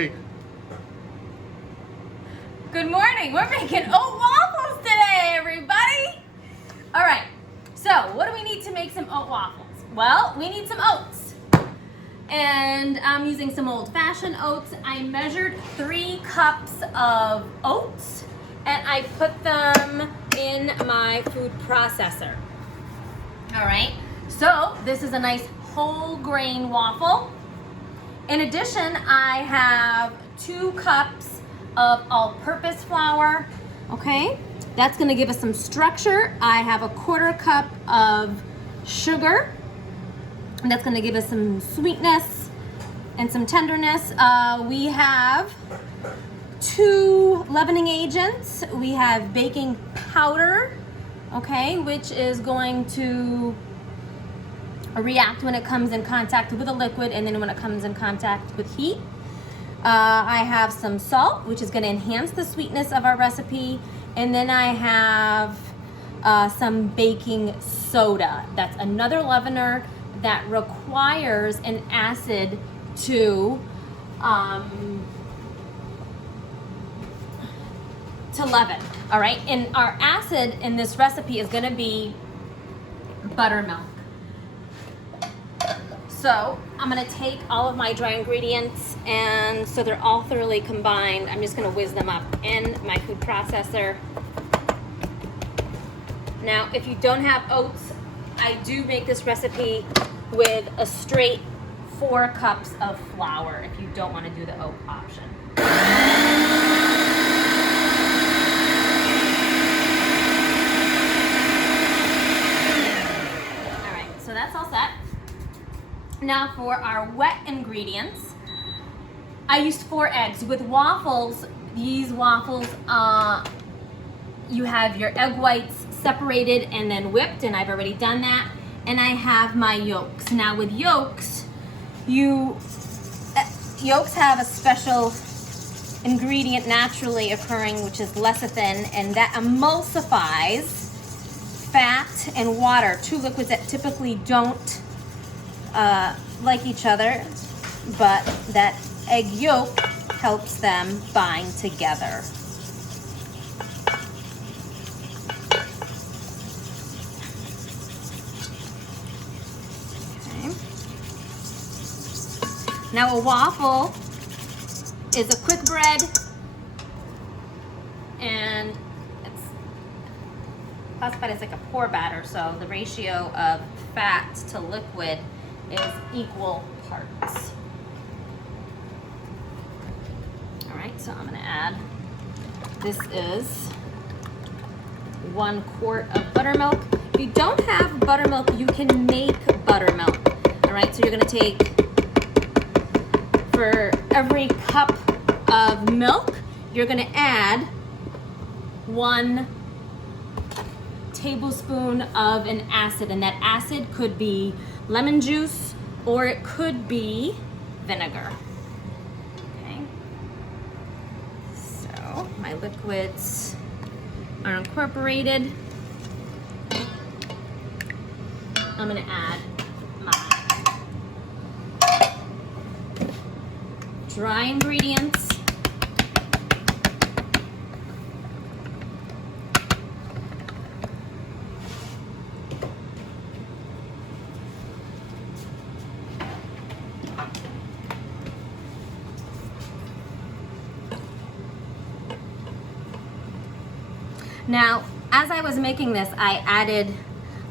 Okay. Good morning. We're making oat waffles today, everybody. All right. So, what do we need to make some oat waffles? Well, we need some oats. And I'm using some old-fashioned oats. I measured 3 cups of oats and I put them in my food processor. All right. So, this is a nice whole grain waffle. In addition, I have 2 cups of all-purpose flour, okay? That's gonna give us some structure. I have a 1/4 cup of sugar, and that's gonna give us some sweetness and some tenderness. We have 2 leavening agents. We have baking powder, okay, which is going to react when it comes in contact with a liquid and then when it comes in contact with heat. I have some salt, which is going to enhance the sweetness of our recipe. And then I have some baking soda. That's another leavener that requires an acid to leaven. All right, and our acid in this recipe is going to be buttermilk. So I'm gonna take all of my dry ingredients, and so they're all thoroughly combined, I'm just gonna whiz them up in my food processor. Now, if you don't have oats, I do make this recipe with a straight 4 cups of flour if you don't wanna do the oat option. All right, so that's all set. Now for our wet ingredients, I used 4 eggs. With waffles, these waffles, you have your egg whites separated and then whipped, and I've already done that. And I have my yolks. Now with yolks, yolks have a special ingredient naturally occurring, which is lecithin, and that emulsifies fat and water, 2 liquids that typically don't like each other, but that egg yolk helps them bind together. Okay. Now a waffle is a quick bread, and it's classified as like a pour batter, so the ratio of fat to liquid is equal parts. All right, so I'm gonna add, this is 1 quart of buttermilk. If you don't have buttermilk, you can make buttermilk. All right, so you're gonna take, for every cup of milk, you're gonna add 1 tablespoon of an acid, and that acid could be lemon juice or it could be vinegar. Okay, so my liquids are incorporated. I'm gonna add my dry ingredients. Now, as I was making this, I added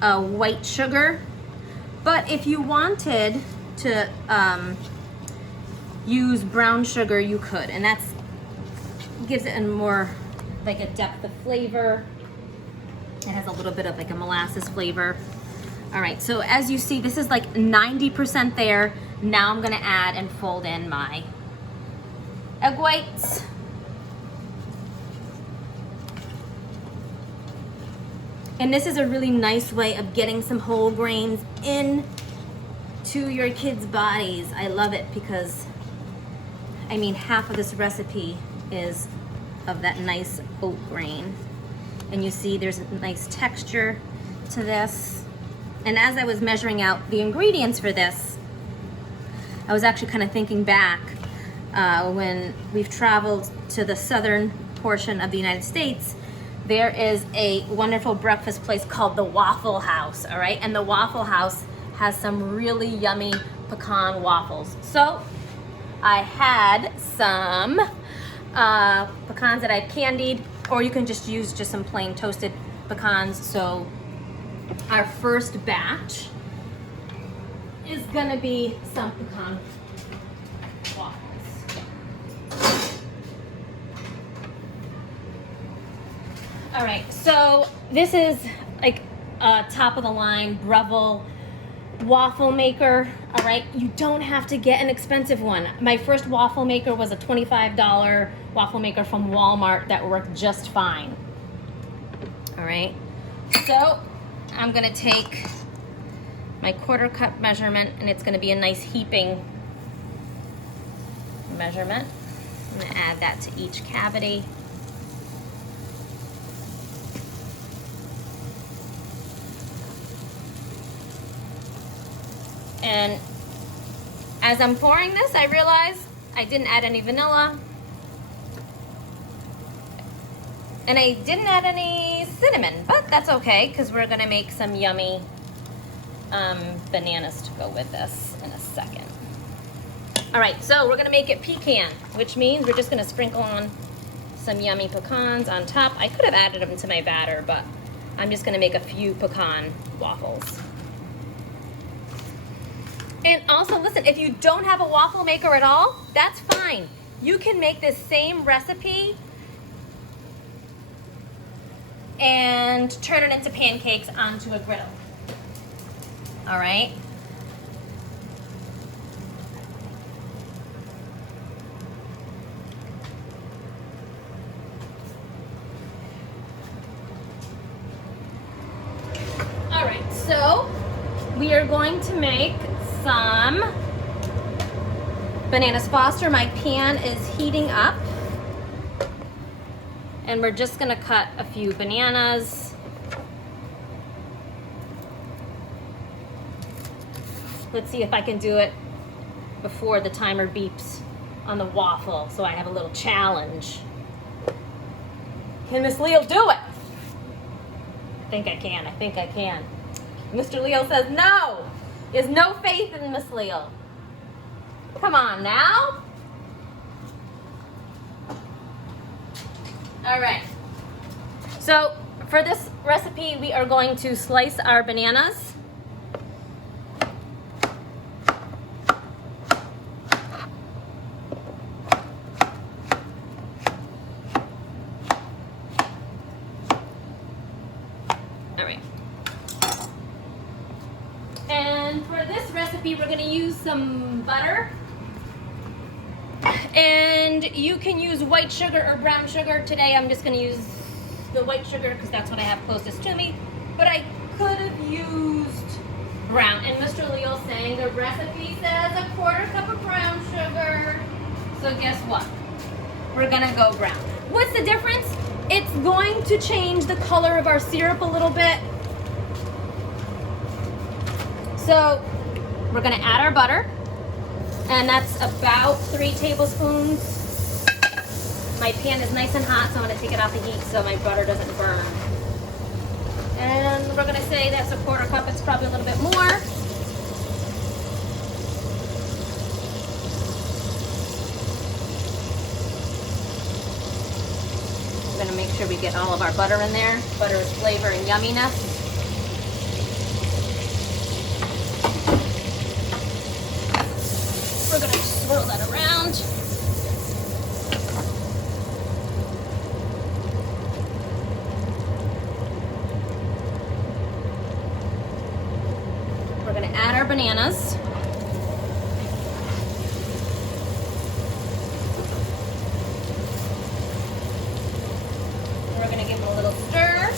white sugar, but if you wanted to use brown sugar, you could, and that gives it a more like a depth of flavor. It has a little bit of like a molasses flavor. All right, so as you see, this is like 90% there. Now I'm gonna add and fold in my egg whites. And this is a really nice way of getting some whole grains into your kids' bodies. I love it because, I mean, half of this recipe is of that nice oat grain. And you see there's a nice texture to this. And as I was measuring out the ingredients for this, I was actually kind of thinking back when we've traveled to the southern portion of the United States, there is a wonderful breakfast place called the Waffle House, all right? And the Waffle House has some really yummy pecan waffles. So I had some pecans that I candied, or you can just use just some plain toasted pecans. So our first batch is gonna be some pecan waffles. All right, so this is like a top of the line Breville waffle maker. All right, you don't have to get an expensive one. My first waffle maker was a $25 waffle maker from Walmart that worked just fine. All right, so I'm gonna take my 1/4 cup measurement, and it's gonna be a nice heaping measurement. I'm gonna add that to each cavity. And as I'm pouring this, I realize I didn't add any vanilla. And I didn't add any cinnamon, but that's okay, because we're gonna make some yummy bananas to go with this in a second. All right, so we're gonna make it pecan, which means we're just gonna sprinkle on some yummy pecans on top. I could have added them to my batter, but I'm just gonna make a few pecan waffles. And also, listen, if you don't have a waffle maker at all, that's fine. You can make this same recipe and turn it into pancakes onto a griddle. All right? All right, so we are going to make some bananas Foster. My pan is heating up, and we're just gonna cut a few bananas. Let's see if I can do it before the timer beeps on the waffle, so I have a little challenge. Can Miss Leal do it? I think I can. Mr. Leal says no. There's no faith in Miss Leal. Come on now. All right. So for this recipe, we are going to slice our bananas. All right. And for this recipe, we're gonna use some butter. And you can use white sugar or brown sugar. Today I'm just gonna use the white sugar because that's what I have closest to me. But I could have used brown. And Mr. Leal's saying the recipe says a 1/4 cup of brown sugar. So guess what? We're gonna go brown. What's the difference? It's going to change the color of our syrup a little bit. So we're gonna add our butter, and that's about 3 tablespoons. My pan is nice and hot, so I'm gonna take it off the heat so my butter doesn't burn. And we're gonna say that's a 1/4 cup, it's probably a little bit more. We're gonna make sure we get all of our butter in there. Butter is flavor and yumminess. We're gonna swirl that around. We're gonna add our bananas. We're gonna give them a little stir.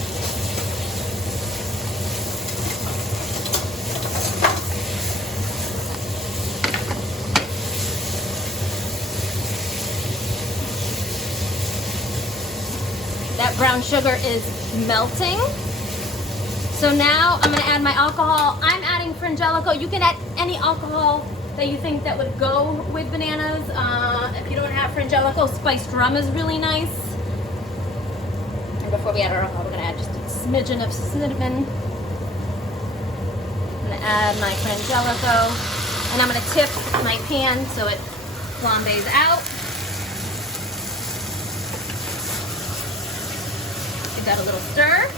That brown sugar is melting. So now I'm gonna add my alcohol. I'm adding Frangelico. You can add any alcohol that you think that would go with bananas. If you don't have frangelico, spiced rum is really nice. And before we add our alcohol, we're gonna add just a smidgen of cinnamon. I'm gonna add my frangelico, and I'm gonna tip my pan so it flambés out. Give that a little stir.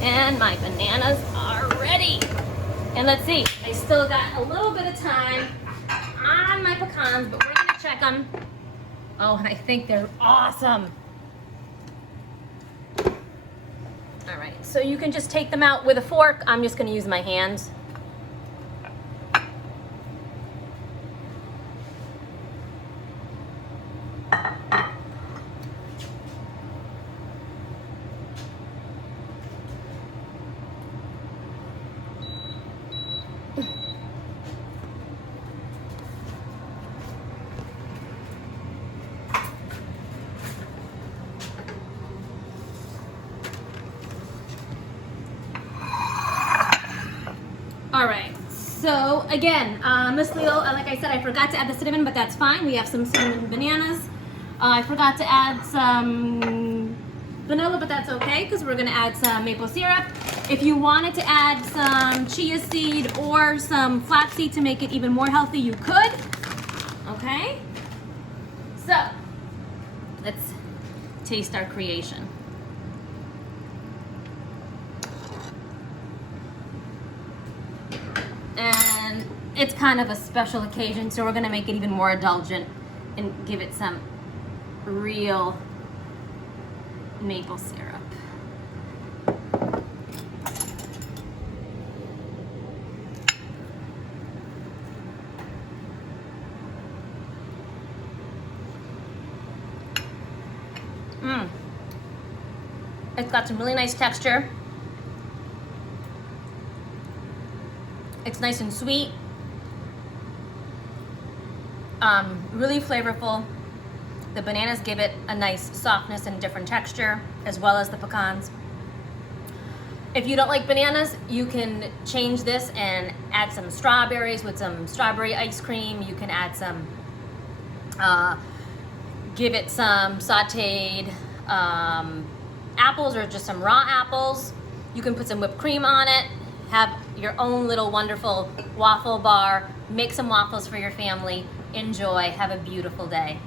And my bananas are ready. And let's see, I still got a little bit of time on my pecans, but we're gonna check them. Oh, and I think they're awesome. All right, so you can just take them out with a fork. I'm just gonna use my hands. All right, so again, Miss Leal, like I said, I forgot to add the cinnamon, but that's fine. We have some cinnamon bananas. I forgot to add some vanilla, but that's okay because we're gonna add some maple syrup. If you wanted to add some chia seed or some flaxseed to make it even more healthy, you could, okay? So, let's taste our creation. And it's kind of a special occasion, so we're gonna make it even more indulgent and give it some real maple syrup. It's got some really nice texture. It's nice and sweet, really flavorful. The bananas give it a nice softness and different texture, as well as the pecans. If you don't like bananas, you can change this and add some strawberries with some strawberry ice cream. You can add some, give it some sauteed apples or just some raw apples. You can put some whipped cream on it. Have your own little wonderful waffle bar. Make some waffles for your family. Enjoy. Have a beautiful day.